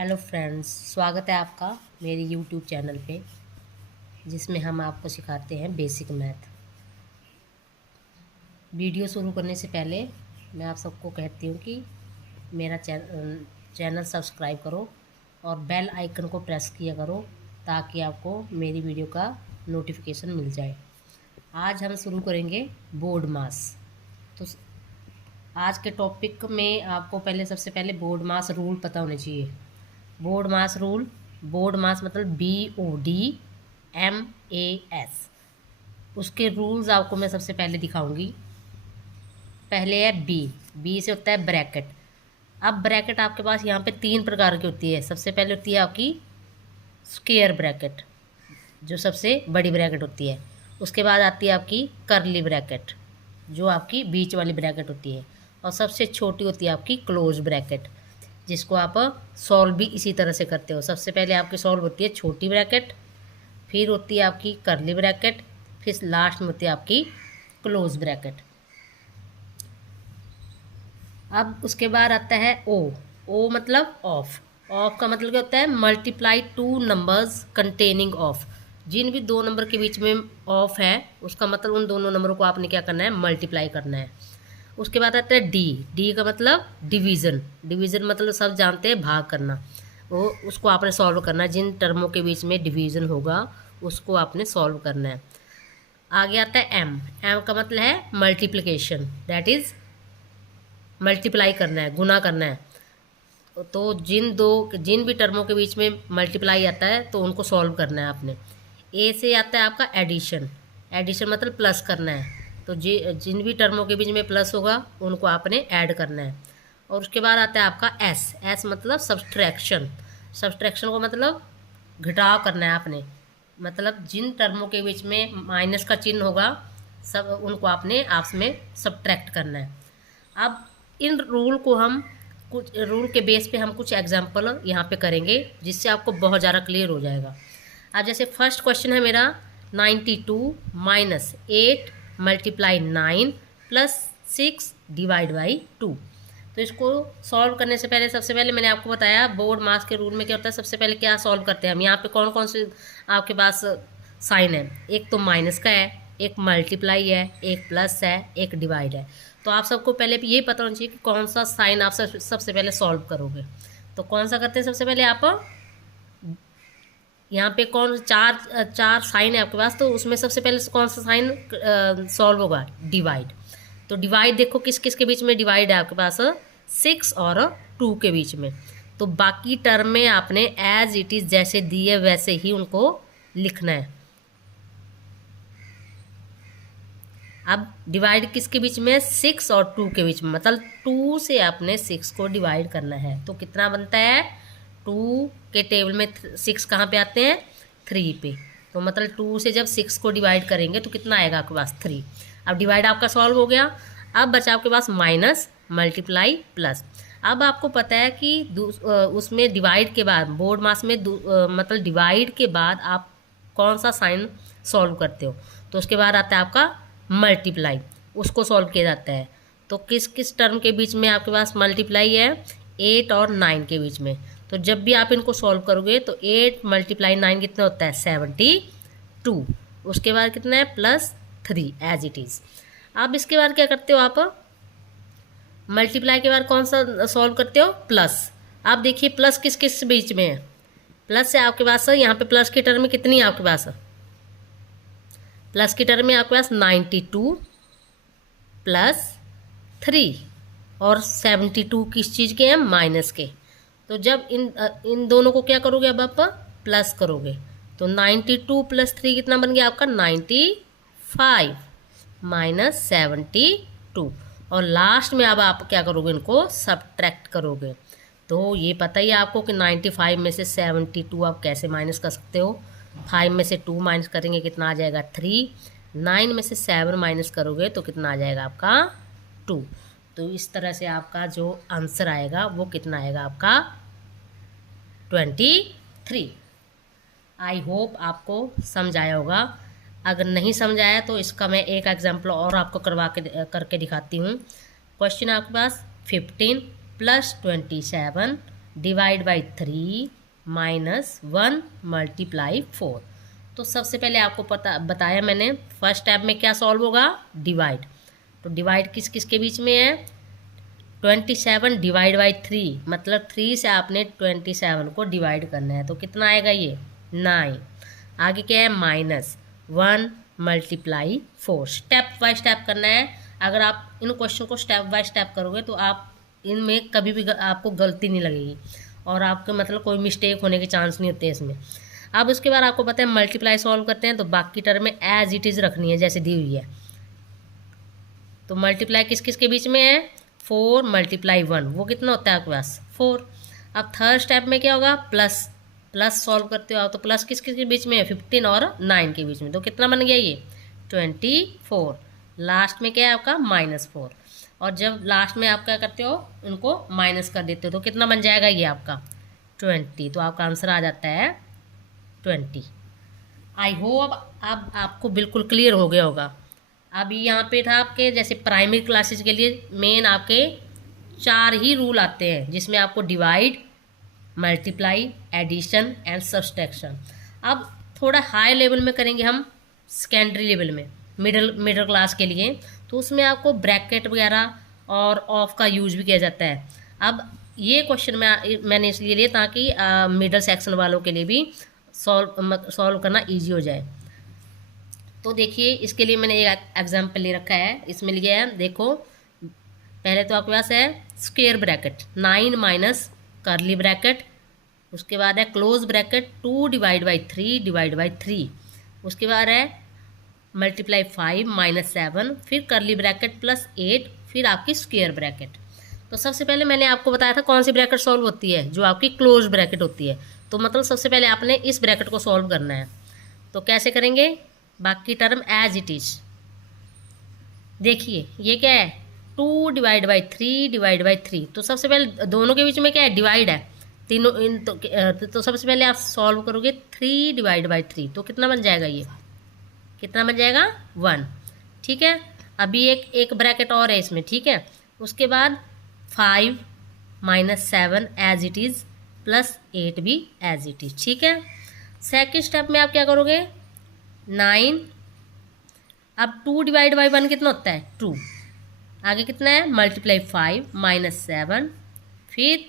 Hello friends, स्वागत है आपका मेरे यूट्यूब चैनल पे, जिसमें हम आपको सिखाते हैं बेसिक मैथ। वीडियो शुरू करने से पहले मैं आप सबको कहती हूँ कि मेरा चैनल सब्सक्राइब करो और बेल आइकन को प्रेस किया करो, ताकि आपको मेरी वीडियो का नोटिफिकेशन मिल जाए। आज हम शुरू करेंगे बोर्ड मास। तो आज के टॉपिक में आपको सबसे पहले बोर्ड मास रूल पता होने चाहिए। बोर्ड मास रूल, बोर्ड मास मतलब BODMAS। उसके रूल्स आपको मैं सबसे पहले दिखाऊंगी। पहले है बी से होता है ब्रैकेट। अब ब्रैकेट आपके पास यहाँ पे 3 प्रकार की होती है। सबसे पहले होती है आपकी स्क्वायर ब्रैकेट, जो सबसे बड़ी ब्रैकेट होती है। उसके बाद आती है आपकी कर्ली ब्रैकेट, जो आपकी बीच वाली ब्रैकेट होती है। और सबसे छोटी होती है आपकी क्लोज ब्रैकेट, जिसको आप सॉल्व भी इसी तरह से करते हो। सबसे पहले आपकी सॉल्व होती है छोटी ब्रैकेट, फिर होती है आपकी कर्ली ब्रैकेट, फिर लास्ट में होती है आपकी क्लोज ब्रैकेट। अब उसके बाद आता है ओ मतलब ऑफ। ऑफ का मतलब क्या होता है? Multiply 2 numbers containing of. जिन भी 2 नंबर के बीच में ऑफ है, उसका मतलब उन दोनों नंबरों को आपने क्या करना है? मल्टीप्लाई करना है। उसके बाद आता है डी का मतलब डिवीज़न। डिवीज़न मतलब सब जानते हैं भाग करना। वो उसको आपने सॉल्व करना है। जिन टर्मों के बीच में डिवीज़न होगा उसको आपने सॉल्व करना है। आगे आता है एम का मतलब है मल्टीप्लिकेशन, दैट इज़ मल्टीप्लाई करना है, गुना करना है। तो जिन भी टर्मों के बीच में मल्टीप्लाई आता है तो उनको सॉल्व करना है आपने। ए से आता है आपका एडिशन। एडिशन मतलब प्लस करना है। तो जिन भी टर्मों के बीच में प्लस होगा उनको आपने ऐड करना है। और उसके बाद आता है आपका एस मतलब सब्सट्रैक्शन। सब्सट्रैक्शन को मतलब घटाव करना है आपने। मतलब जिन टर्मों के बीच में माइनस का चिन्ह होगा, सब उनको आपने आपस में सब्ट्रैक्ट करना है। अब इन रूल को हम कुछ रूल के बेस पे हम कुछ एग्जांपल यहाँ पे करेंगे, जिससे आपको बहुत ज़्यादा क्लियर हो जाएगा। अब जैसे फर्स्ट क्वेश्चन है मेरा 92 minus 8 multiply 9 plus 6 divide by 2। तो इसको सॉल्व करने से पहले सबसे पहले मैंने आपको बताया बोर्ड मास के रूल में क्या होता है। सबसे पहले क्या सॉल्व करते हैं हम? यहाँ पे कौन कौन से आपके पास साइन है? एक तो माइनस का है, एक मल्टीप्लाई है, एक प्लस है, एक डिवाइड है। तो आप सबको पहले ये पता होना चाहिए कि कौन सा साइन आप सबसे पहले सॉल्व करोगे। तो कौन सा करते हैं सबसे पहले आप? यहाँ पे कौन चार साइन है आपके पास, तो उसमें सबसे पहले कौन सा साइन सॉल्व होगा? डिवाइड। तो डिवाइड देखो किस किस के बीच में डिवाइड है आपके पास? 6 और 2 के बीच में। तो बाकी टर्म में आपने एज इट इज़ जैसे दिए वैसे ही उनको लिखना है। अब डिवाइड किसके बीच में? 6 और 2 के बीच में। मतलब 2 से आपने 6 को डिवाइड करना है। तो कितना बनता है? 2 के टेबल में 6 कहाँ पे आते हैं? 3 पे। तो मतलब 2 से जब 6 को डिवाइड करेंगे तो कितना आएगा आपके पास? 3। अब डिवाइड आपका सॉल्व हो गया। अब बचा आपके पास माइनस, मल्टीप्लाई, प्लस। अब आपको पता है कि उसमें डिवाइड के बाद बोर्ड मास में मतलब डिवाइड के बाद आप कौन सा साइन सॉल्व करते हो? तो उसके बाद आता है आपका मल्टीप्लाई, उसको सॉल्व किया जाता है। तो किस किस टर्म के बीच में आपके पास मल्टीप्लाई है? 8 और 9 के बीच में। तो जब भी आप इनको सॉल्व करोगे तो 8 मल्टीप्लाई 9 कितना होता है? 72। उसके बाद कितना है? Plus 3 as it is. अब इसके बाद क्या करते हो आप? मल्टीप्लाई के बाद कौन सा सॉल्व करते हो? प्लस। आप देखिए प्लस किस किस बीच में है? प्लस है आपके पास, यहाँ पे प्लस की टर्म में कितनी है आपके पास? प्लस की टर्म में आपके पास 92 प्लस 3 और 72 किस चीज़ के हैं? माइनस के। तो जब इन दोनों को क्या करोगे? अब आप प्लस करोगे तो 92 प्लस 3 कितना बन गया आपका? 95 माइनस 72। और लास्ट में अब आप क्या करोगे? इनको सब्ट्रैक्ट करोगे। तो ये पता ही है आपको कि 95 में से 72 आप कैसे माइनस कर सकते हो। 5 में से 2 माइनस करेंगे कितना आ जाएगा? 3। 9 में से 7 माइनस करोगे तो कितना आ जाएगा आपका? 2। तो इस तरह से आपका जो आंसर आएगा वो कितना आएगा आपका? 23। आई होप आपको समझ आया होगा। अगर नहीं समझ आया तो इसका मैं एक एग्जाम्पल और आपको करके दिखाती हूँ। क्वेश्चन आपके पास 15 plus 27 divide by 3 minus 1 multiply 4। तो सबसे पहले आपको बताया मैंने, फर्स्ट स्टेप में क्या सॉल्व होगा, डिवाइड। तो डिवाइड किस किस के बीच में है, 27 डिवाइड बाई 3, मतलब 3 से आपने 27 को डिवाइड करना है। तो कितना आएगा ये, 9। आगे क्या है, minus 1 multiply 4। Step by step करना है। अगर आप इन क्वेश्चन को स्टेप बाय स्टेप करोगे तो आप इनमें कभी भी आपको गलती नहीं लगेगी और आपके मतलब कोई मिस्टेक होने के चांस नहीं होते इसमें। अब उसके बाद आपको पता है मल्टीप्लाई सॉल्व करते हैं तो बाकी टर्म में एज इट इज़ रखनी है जैसे दी हुई है। तो मल्टीप्लाई किस किस के बीच में है, 4 मल्टीप्लाई 1, वो कितना होता है आपके पास, 4। अब थर्ड स्टेप में क्या होगा, प्लस प्लस सॉल्व करते हो आप, तो प्लस किस किस के बीच में है, 15 और 9 के बीच में। तो कितना बन गया ये, 24। लास्ट में क्या है आपका, -4। और जब लास्ट में आप क्या करते हो, उनको माइनस कर देते हो, तो कितना बन जाएगा ये आपका 20। तो आपका आंसर आ जाता है 20। आई होप अब आपको बिल्कुल क्लियर हो गया होगा। अभी यहाँ पे था आपके जैसे प्राइमरी क्लासेस के लिए मेन आपके 4 ही रूल आते हैं, जिसमें आपको divide, multiply, addition and subtraction. अब थोड़ा हाई लेवल में करेंगे हम, सेकेंडरी लेवल में, मिडिल क्लास के लिए, तो उसमें आपको ब्रैकेट वगैरह और ऑफ का यूज भी किया जाता है। अब ये क्वेश्चन मैंने इसलिए लिया ताकि मिडिल सेक्शन वालों के लिए भी सॉल्व करना ईजी हो जाए। तो देखिए इसके लिए मैंने एक एग्जाम्पल ले रखा है, इसमें लिया है, देखो पहले तो आपके पास है स्क्वायर ब्रैकेट 9 माइनस करली ब्रैकेट, उसके बाद है close bracket 2 divide by 3 divide by 3, उसके बाद है मल्टीप्लाई 5 माइनस 7, फिर करली ब्रैकेट प्लस 8, फिर आपकी स्क्वायर ब्रैकेट। तो सबसे पहले मैंने आपको बताया था कौन सी ब्रैकेट सॉल्व होती है, जो आपकी क्लोज ब्रैकेट होती है। तो मतलब सबसे पहले आपने इस ब्रैकेट को सॉल्व करना है। तो कैसे करेंगे, बाकी टर्म एज इट इज। देखिए ये क्या है, 2 डिवाइड बाई 3 डिवाइड बाई 3। तो सबसे पहले दोनों के बीच में क्या है, डिवाइड है, तीनों इन तो सबसे पहले आप सॉल्व करोगे 3 डिवाइड बाई 3, तो कितना बन जाएगा ये, कितना बन जाएगा 1। ठीक है, अभी एक ब्रैकेट और है इसमें, ठीक है। उसके बाद 5 minus 7 as it is plus 8 भी एज इट इज़, ठीक है। सेकेंड स्टेप में आप क्या करोगे, 9, अब 2 डिवाइड बाई 1 कितना होता है, 2, आगे कितना है, मल्टीप्लाई 5 माइनस 7, फिर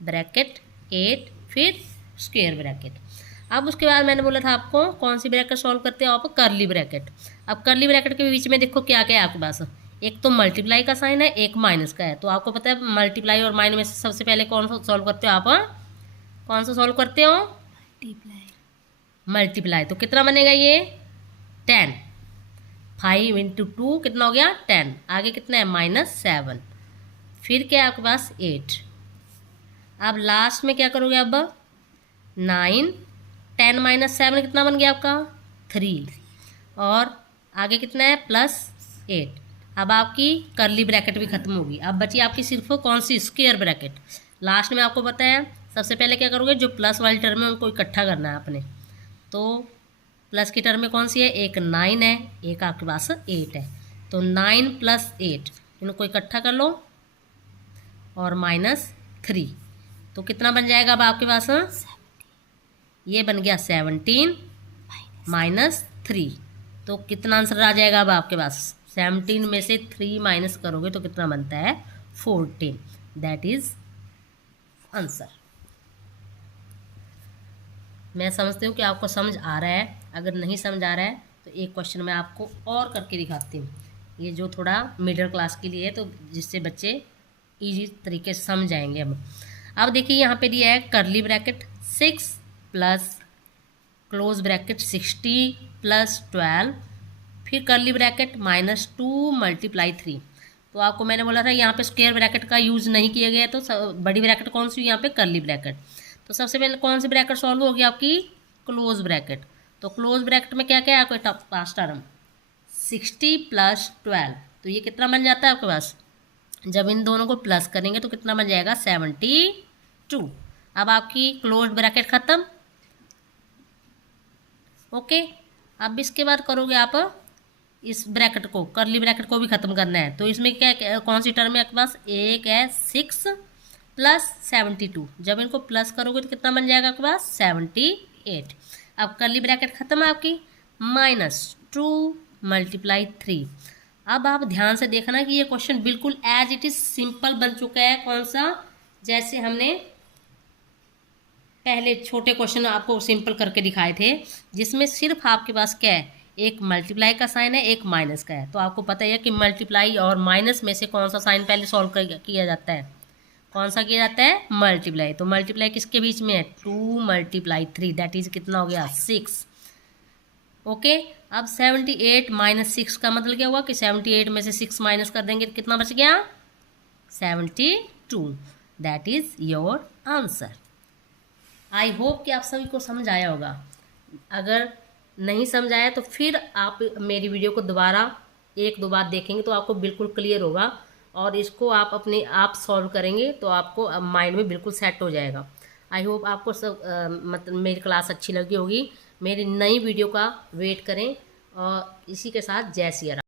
ब्रैकेट 8, फिर स्क्वायर ब्रैकेट। अब उसके बाद मैंने बोला था आपको कौन सी ब्रैकेट सॉल्व करते हो आप, करली ब्रैकेट। अब करली ब्रैकेट के बीच में देखो क्या क्या है आपके पास, एक तो मल्टीप्लाई का साइन है, एक माइनस का है। तो आपको पता है मल्टीप्लाई और माइनस में से सबसे पहले कौन सा सॉल्व करते हो आप, कौन सा सॉल्व करते हो, मल्टीप्लाई। तो कितना बनेगा ये 10, 5 इंटू 2 कितना हो गया 10, आगे कितना है -7, फिर क्या है आपके पास 8। अब लास्ट में क्या करोगे, अब 9, 10 माइनस 7 कितना बन गया आपका 3, और आगे कितना है +8। अब आपकी करली ब्रैकेट भी खत्म होगी, अब बची आपकी सिर्फ कौन सी, स्क्वायर ब्रैकेट। लास्ट में आपको पता है सबसे पहले क्या करोगे, जो प्लस वाली टर्म है उनको इकट्ठा करना है आपने। तो प्लस की टर्म में कौन सी है, एक 9 है, एक आपके पास 8 है। तो 9 + 8 इनको इकट्ठा कर लो और -3, तो कितना बन जाएगा अब आपके पास, ये बन गया 17 -3। तो कितना आंसर आ जाएगा अब आपके पास, 17 में से 3 माइनस करोगे तो कितना बनता है 14, दैट इज आंसर। मैं समझती हूँ कि आपको समझ आ रहा है। अगर नहीं समझ आ रहा है तो एक क्वेश्चन मैं आपको और करके दिखाती हूँ, ये जो थोड़ा मिडिल क्लास के लिए है, तो जिससे बच्चे इजी तरीके से समझ जाएंगे। अब देखिए यहाँ पे दिया है करली ब्रैकेट 6 प्लस क्लोज ब्रैकेट 60 + 12, फिर करली ब्रैकेट -2 मल्टीप्लाई 3। तो आपको मैंने बोला था यहाँ पे स्क्वायर ब्रैकेट का यूज़ नहीं किया गया, तो बड़ी ब्रैकेट कौन सी, यहाँ पे करली ब्रैकेट। तो सबसे पहले कौन सी ब्रैकेट सॉल्व होगी आपकी, क्लोज ब्रैकेट। तो क्लोज ब्रैकेट में क्या क्या है आपके पास टर्म, 60 + 12, तो ये कितना बन जाता है आपके पास, जब इन दोनों को प्लस करेंगे तो कितना बन जाएगा 72। अब आपकी क्लोज ब्रैकेट ख़त्म, ओके। अब इसके बाद करोगे आप इस ब्रैकेट को, करली ब्रैकेट को भी ख़त्म करना है। तो इसमें क्या कौन सी टर्म है आपके पास, एक है 6 प्लस 72। जब इनको प्लस करोगे तो कितना बन जाएगा आपके पास 78। अब कर्ली ब्रैकेट खत्म है आपकी, -2 × 3। अब आप ध्यान से देखना कि ये क्वेश्चन बिल्कुल एज इट इज सिंपल बन चुका है। कौन सा? जैसे हमने पहले छोटे क्वेश्चन आपको सिंपल करके दिखाए थे, जिसमें सिर्फ आपके पास क्या है, एक मल्टीप्लाई का साइन है, एक माइनस का है। तो आपको पता है कि मल्टीप्लाई और माइनस में से कौन सा साइन पहले सॉल्व किया जाता है, कौन सा किया जाता है, मल्टीप्लाई। तो मल्टीप्लाई किसके बीच में है, 2 × 3, दैट इज कितना हो गया 6। ओके, अब 78 - 6 का मतलब क्या हुआ कि 78 में से 6 माइनस कर देंगे तो कितना बच गया 72। That is your answer. I hope कि आप सभी को समझ आया होगा। अगर नहीं समझ आया तो फिर आप मेरी वीडियो को दोबारा 1-2 बार देखेंगे तो आपको बिल्कुल क्लियर होगा, और इसको आप अपने आप सॉल्व करेंगे तो आपको माइंड में बिल्कुल सेट हो जाएगा। आई होप आपको सब मतलब मेरी क्लास अच्छी लगी होगी। मेरी नई वीडियो का वेट करें, और इसी के साथ जय सिया राम।